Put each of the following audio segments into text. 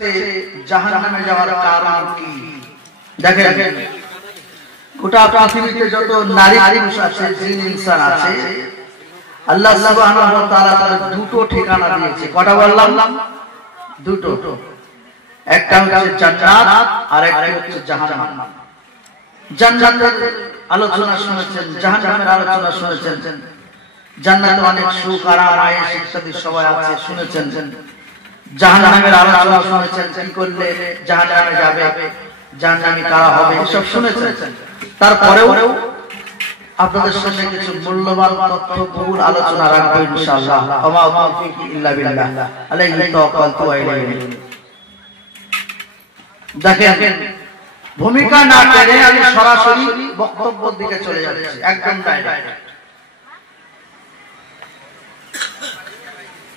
জাহান্নামে যাওয়ার কারণ কি? দেখেন, গোটা পৃথিবীতে যত নারী পুরুষ আছে, জিন ইনসান আছে, আল্লাহ সুবহানাহু ওয়া তাআলা তাদের দুটো ঠিকানা দিয়েছে। কটা বললাম? দুটো। একটা হচ্ছে জান্নাত আর একটা হচ্ছে জাহান্নাম। জান্নাতের আলোচনা শুনেছেন, জাহান্নামের আলোচনা শুনেছেন। জান্নাতে অনেক সুখ, আরাম, আয়েশ ইত্যাদি সবাই আছে, শুনেছেন। জাহান্নামের আলোচনা শুনেছেন, কি করলে জাহান্নামে যাবে, জাহান্নামী কারা হবে, সব শুনেছেন। তারপরেও আপনাদের সামনে কিছু মূল্যবান তথ্য বহুল আলোচনা রাখবো ইনশাআল্লাহ। ওয়া মা তাওফীকি ইল্লা বিল্লাহ, আলাইহি তাওয়াক্কালতু ওয়া ইলাইহি। দেখেন, ভূমিকা না টেনে আমি সরাসরি বক্তব্যের দিকে চলে যাচ্ছি, একদম ডাইরেক্ট।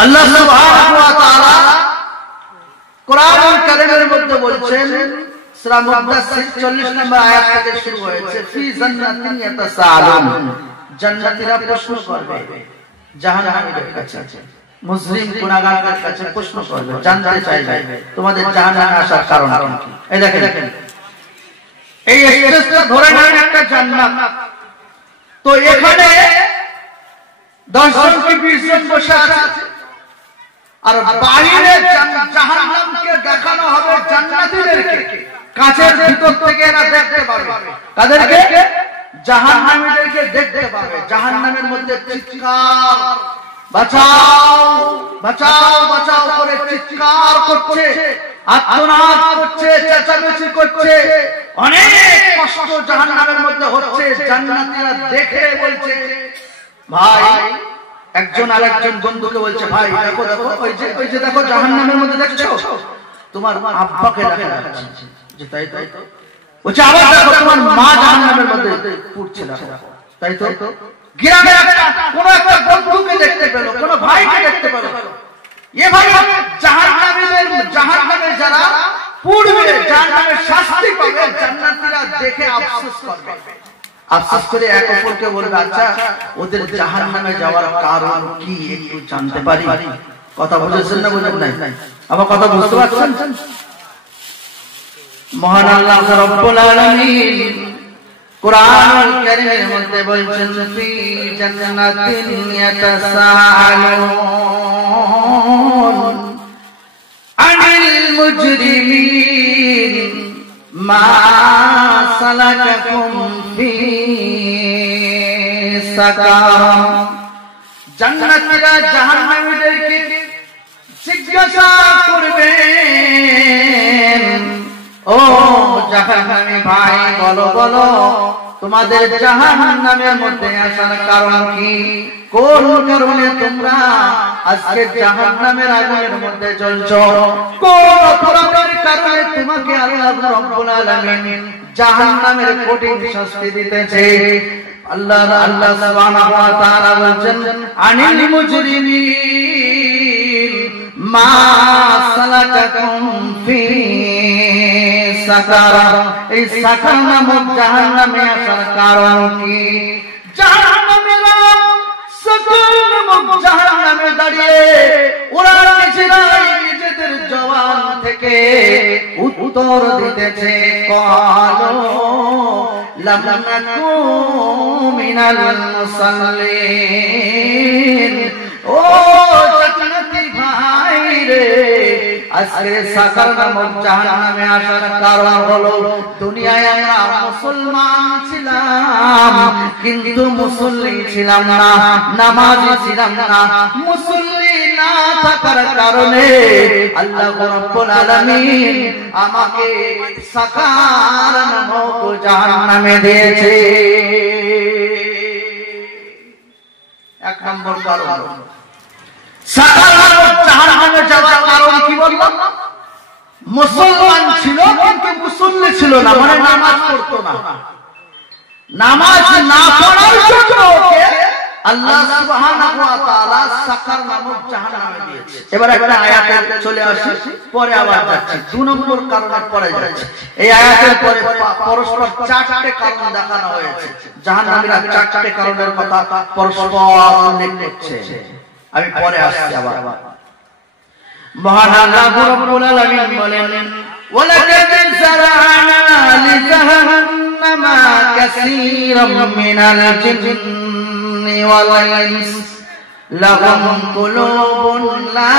আল্লাহ সুবহানাহু ওয়া তাআলা কোরআনুল কারীমের মধ্যে বলছেন, সূরা মুদাসসির 40 নম্বর আয়াত থেকে শুরু হয়েছে, ফি জান্নাতিন ইয়াতাসাআলুন, জান্নাতীরা প্রশ্ন করবে জাহান্নামীদের কাছে, মুসলিম গুনাহগারদের কাছে প্রশ্ন করবে, জানতে চাইবে তোমাদের জাহান্নামে আসার কারণ কি। এই দেখেন, এই স্টেজটা ধরে নেন একটা জান্নাত, তো এখানে 10 জন কি 20 জন বসে আছে, আর বাইরে জাহান্নামকে দেখানো হবে জান্নাতীদেরকে, কাঁচের ভিতর থেকে এরা দেখতে পাবে। তাদেরকে জাহান্নামীদেরকে দেখতে পাবে। জাহান্নামের মধ্যে চিৎকার, বাঁচাও বাঁচাও বাঁচাও করে চিৎকার করছে, আর্তনাদ করছে, চেঁচামেচি করছে, অনেক কষ্ট জাহান্নামের মধ্যে হচ্ছে। জান্নাতীরা দেখে বলছে, ভাই, একজন আরেকজন বন্ধুকে বলছে, ভাই দেখো দেখো, ওই যে দেখো জাহান্নামের মধ্যে দেখছো, তোমার আব্বাকে দেখা যাচ্ছে। যে তাই তাই তো বলছে, আবার দেখো তোমার মা জাহান্নামের মধ্যে পুড়ছে, তাই তো। গ্রামে কোন একটা বন্ধুকে দেখতে পেল, কোন ভাইকে দেখতে পেল। এভাবে জাহান্নামে যারা পুড়বে, জাহান্নামের শাস্তি পাবে, জান্নাতীরা দেখে আফসোস করবে। আফসোস করে এক অপরকে বলবে, আচ্ছা ওদের জাহান্নামে যাওয়ার কারণ কি একটু জানতে পারি? কথা বুঝেছেন না বুঝেন নাই? আবার কথা বুঝতে পারছেন? মহান আল্লাহ রাব্বুল আলামিন কুরআনুল কারীমের মধ্যে বলছেন, ফি জান্নাতিন ইয়াতাসাআলুন আনিল মুজরিমিন মা সালাকাকুম ফি সাকার। জান্নাতীরা জাহান্নামীদেরকে জিজ্ঞাসা করবেন, ও জাহান্নামী ভাই, বলো বলো তোমাদের জাহান্নামের মধ্যে আসার কারণ কি? কোন কারণে তোমরা আজকে জাহান্নামের আগুনের মধ্যে জ্বলছো? কোন অপরাধের কারণে তোমাকে আল্লাহ রাব্বুল আলামিন জাহান্নামের কঠিন শাস্তি দিতেছে? আল্লাহ সুবহানাহু ওয়া তাআলা বলেন, আনিল মুজরিমিন মা সালাকাকুম ফি সাকার। এই সাকার নামক জাহান্নামে আসার কারণ কি? জাহান্নামেরা সাকার নামক জাহান্নামে দাঁড়িয়ে ওরা নিজেদের জবান থেকে উত্তর দিতেছে, ক্বালু লাম নাকু মিনাল মুসাল্লিন। ও জান্নাতি ভাই রে, আজকে সাকার নামক জাহান্নামে আসার কারণ হলো, দুনিয়ায় আমরা মুসলমান ছিলাম কিন্তু মুসল্লি ছিলাম না, নামাজি ছিলাম না। মুসল্লি না থাকার কারণে আল্লাহ রাব্বুল আলামিন আমাকে সাকার নামক জাহান্নামে দিয়েছে। এক নম্বর কারণ সাকার নামক জাহান্নামে যাওয়ার কারণ কি বললাম? মুসলমান ছিল কিন্তু মুসল্লি ছিল না, মানে নামাজ পড়তো না। নামাজ না পড়ার জন্য আল্লাহ সুবহানাহু ওয়া তাআলা সাকার নামক জাহান্নামে দিয়েছে। এবার একটা আয়াতে চলে আসি, পরে আবার যাচ্ছি। 2 নম্বর কারণে পরে যাচ্ছি। এই আয়াতের পরে পরস্পর 4টে কারণ দেখানো হয়েছে। জাহান্নামীরা 4টে কারণের কথা পরস্পর উল্লেখ করছে। আমি পরে আসছি আবার। মহান আল্লাহ রাব্বুল আলামিন বলেন ওয়ালাকাদ যারা'না লিজাহান্নামা কাসীরাম মিনাল জিন্নি ওয়াল ইনস লাহুম কুলুবুন লা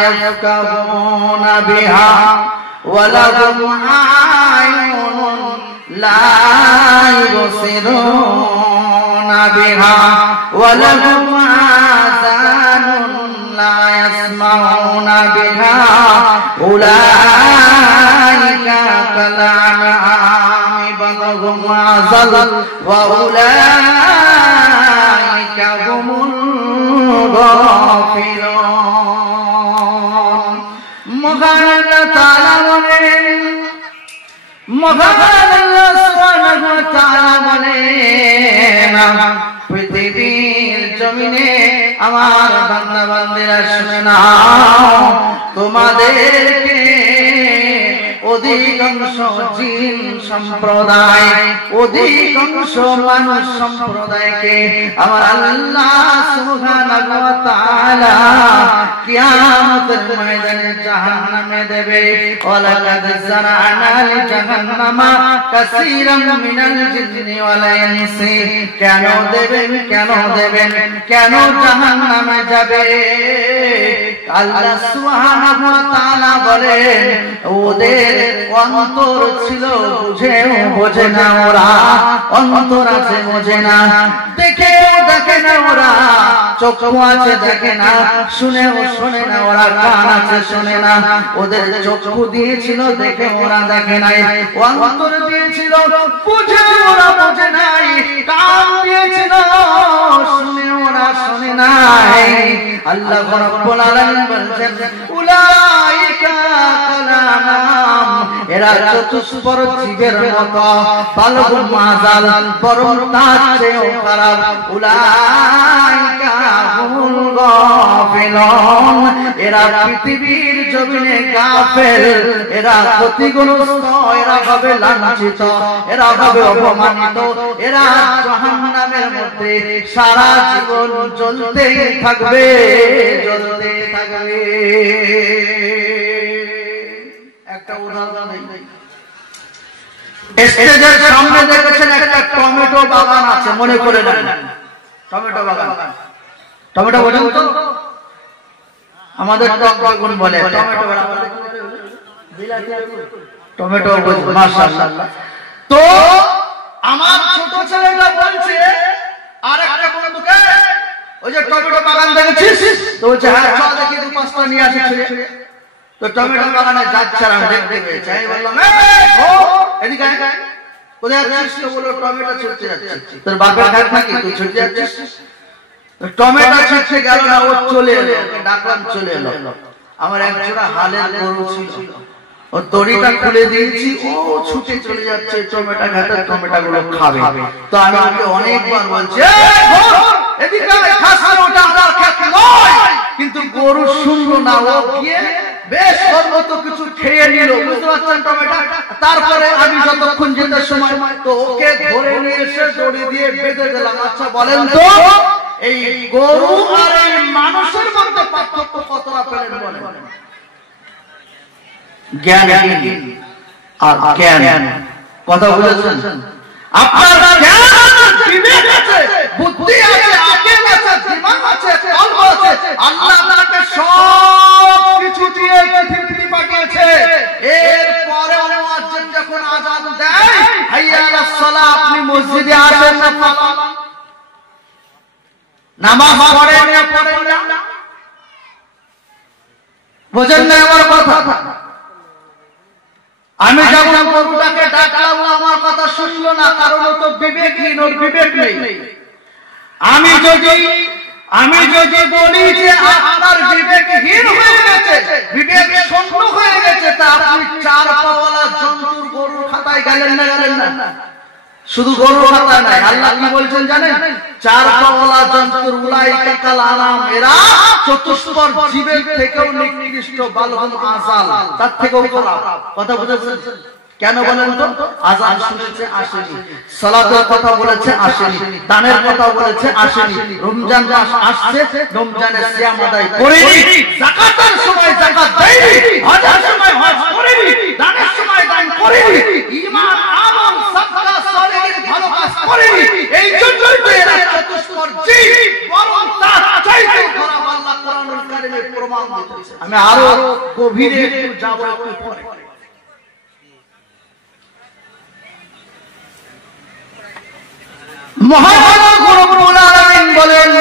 ইয়াফকাহুনা বিহা ওয়া লাহুম আ'য়ুনুন লা ইউবসিরুনা বিহা ওয়া লাহুম আযানুন লা ইয়াসমাউনা বিহা উলাইকা কাল আনআমি বাল হুম আযাল ওয়া উলাইকা হুমুল গাফিলুন। মহান আল্লাহ তাআলা বলেন, মহান আল্লাহ সুবহানাহু ওয়া তাআলা বলেন, পৃথিবীর জমিনে আমার বান্দা বান্দিরা শুনে নাও, তোমাদেরকে অধিকাংশ জিন সম্প্রদায়, অধিকাংশ মানুষ সম্প্রদায়কে আমার আল্লাহ সুবহানাহু ওয়া তাআলা কিয়ামতের ময়দানে জাহান্নামে দেবে। ওয়ালাকাদ যারা'না লিজাহান্নামা কাসীরাম মিনাল জিন্নি ওয়াল ইনসি। কেন দেবেন, কেন দেবেন, কেন জাহান্নামে যাবে? আল্লাহ সুবহানাহু ওয়া তাআলা বলেন, ওদের অন্তর ছিল বোঝে না, ওরা অন্তর আছে বোঝে না, দেখে না ওরা, চোখ আছে দেখে না, শোনে না ওরা, কান আছে শোনে না। ওদের চক্ষু দিয়েছিল দেখে ওরা দেখে নাই, অন্তর দিয়েছিল বুঝে ওরা বোঝে নাই, কান দিয়েছিল শুনে ওরা শোনে নাই। আল্লাহ রাব্বুল আলামিন বলেন উলাইকা কাল আনআম, এরা চতুষ্পদ জীবের মতো, বাল হুম আযাল, বরং তার চেয়েও খারাপ। উলাইকা হুমুল গাফিলুন, এরা পৃথিবীর জমিনে গাফেল, এরা ক্ষতিগ্রস্ত, এরা হবে লাঞ্ছিত, এরা হবে অপমানিত, এরা জাহান্নামের মধ্যে সারা জীবন জ্বলতেই থাকবে, জ্বলতে থাকবে। একটা উদাহরণ দেই, স্টেজের সামনে দেখেছেন একটা টমেটো বাগান আছে, মনে করে নেন টমেটো বাগান। টমেটো বোঝেন তো? আমাদের টক বেগুন বলে, টমেটো মাশাআল্লাহ। তো আমার ছোট ছেলেটা বলছে আর একটা বন্ধুকে, ওই যে টমেটো বাগান দেখেছিস? তো বলছে হ্যাঁ, চল দেখি 2-5টা নিয়ে আসি ছেলে। তো টমেটো বাগানে যাচ্ছে, আমি দেখতে পেয়েছি, আমি বললাম এদিকে আয়, কোথায় যাচ্ছিস? তো বললো টমেটো ছুটতে যাচ্ছি। তোর বাপের ঘাট নাকি, তুই ছুটতে যাচ্ছিস? টমেটো ছুটতে গেল না, ও চলে এলো, ডাকলাম চলে এলো। আমার একজোড়া হালের গরু ছিল, ও দড়িটা খুলে দিয়েছি, ও ছুটে চলে যাচ্ছে টমেটো ঘাটে, টমেটো গুলো খাবে। তো আমি ওকে অনেকবার বলছি এদিকে খাস না, ওটা আমার খেত নয়, কিন্তু গরু শুনলো না, ও গিয়ে বেশ সর্বত কিছু খেয়ে নিল, বুঝতে পারছেন টমেটো। তারপরে আমি যতক্ষণ যেতে সময়, তো ওকে ধরে নিয়ে এসে দড়ি দিয়ে বেঁধে দিলাম। আচ্ছা বলেন তো, এই গরু আর এই মানুষের মধ্যে পার্থক্য কতটা পেলেন বলেন? জ্ঞান আর জ্ঞান, কথা বুঝেছেন? আপনার জ্ঞান আছে, বিবেক আছে, বুদ্ধি আছে, আকল আছে, দিমাগ আছে, কলব আছে। আল্লাহ আপনাকে সব কিছু দিয়ে পৃথিবীতে পাঠিয়েছে। এরপরে মুয়াজ্জিন যখন আযান দেয়, হাইয়া আলাস সালাহ, আপনি মসজিদে আসেন না পালান? নামাজ পড়েন না পড়েন না? বুঝেন না আমার কথা? আমি যখন গরুটাকে ডাকলাম, আমার কথা শুনলো না, কারণ ও তো বিবেকহীন, ওর বিবেক নেই। আমি যদি বলি যে আপনার বিবেকহীন হয়ে গেছে, বিবেক শূন্য হয়ে গেছে, তা আপনি 4 পাওয়ালা জন্তুর গরুর খাতায় গেলেন না? শুধু গরুর খাতা নাই, আল্লাহ কি বলছেন জানেন? 4 পাওয়ালা জন্তুর উলাইকা কাল আনআম, এরা চতুষ্পদ জীবের থেকেও নিকৃষ্ট, বাল হুম আযাল, তার থেকেও খারাপ। কথা বুঝেছেন? কেন বলেন তো? আযান শুনেছে আসেনি, সালাতের কথা বলেছে আসেনি, দানের কথা বলেছে আসেনি, রমজান মাস আসছে রমজানের সিয়াম আদায় করেনি, যাকাতের সময় যাকাত দেয়নি, হজের সময় হজ করেনি, দানের সময় দান করেনি, ঈমান আমল সাদকা সালেহের ভালো কাজ করেনি। এই জন্যই তো এরা চতুষ্পদ জীব, বরং তার চাইতে খারাপ আল্লাহ কোরআনুল কারীমে প্রমাণ দিয়েছে। আমি আরো গভীরে একটু যাব একটু পরে। মহান রব্বুল আলামিন বলেন,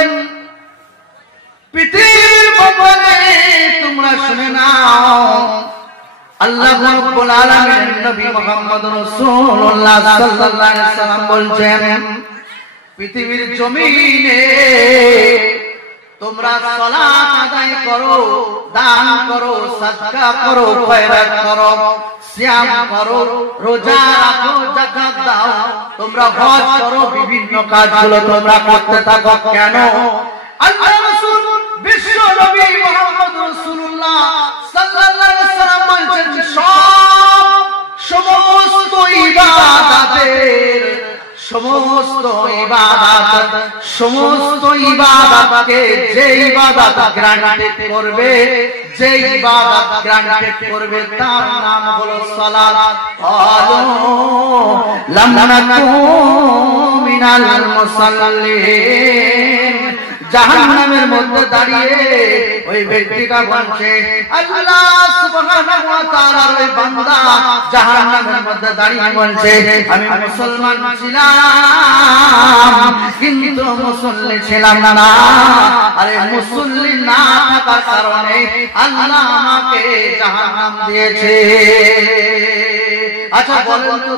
পৃথিবীর ব্যাপারে তোমরা শুনে নাও, আল্লাহ রব্বুল আলামিন নবী মুহাম্মদ রাসূলুল্লাহ সাল্লাল্লাহু আলাইহি ওয়াসাল্লাম বলছেন, পৃথিবীর জমিনে তোমরা সালাত আদায় করো, দান করো, সাদকা করো, খয়রাত করো, সিয়াম করো, রোজা রাখো, যাকাত দাও, তোমরা হজ করো, বিভিন্ন কাজগুলো তোমরা করতে থাকো। কেন? আল্লাহ রাসূল বিশ্ব নবী মুহাম্মদ রাসূলুল্লাহ সাল্লাল্লাহু আলাইহি ওয়াসাল্লাম বলেন, সমস্ত ইবাদতকে যে ইবাদত গ্রান্টেড করবে, যে ইবাদত গ্রান্টেড করবে তার নাম হলো সালাত। ক্বালু লাম নাকু মিনাল মুসাল্লিন। জাহান্নামের মধ্যে দাঁড়িয়ে ওই ব্যক্তিটা বলছে, আল্লাহ সুবহানাহু ওয়া তাআলার ওই বান্দা জাহান্নামের মধ্যে দাঁড়িয়ে বলছে, আমি মুসলমান ছিলাম কিন্তু মুসল্লি ছিলাম না। আরে মুসল্লি না থাকার কারণে আল্লাহ আমাকে জাহান্নাম দিয়েছে। আচ্ছা বলেন তো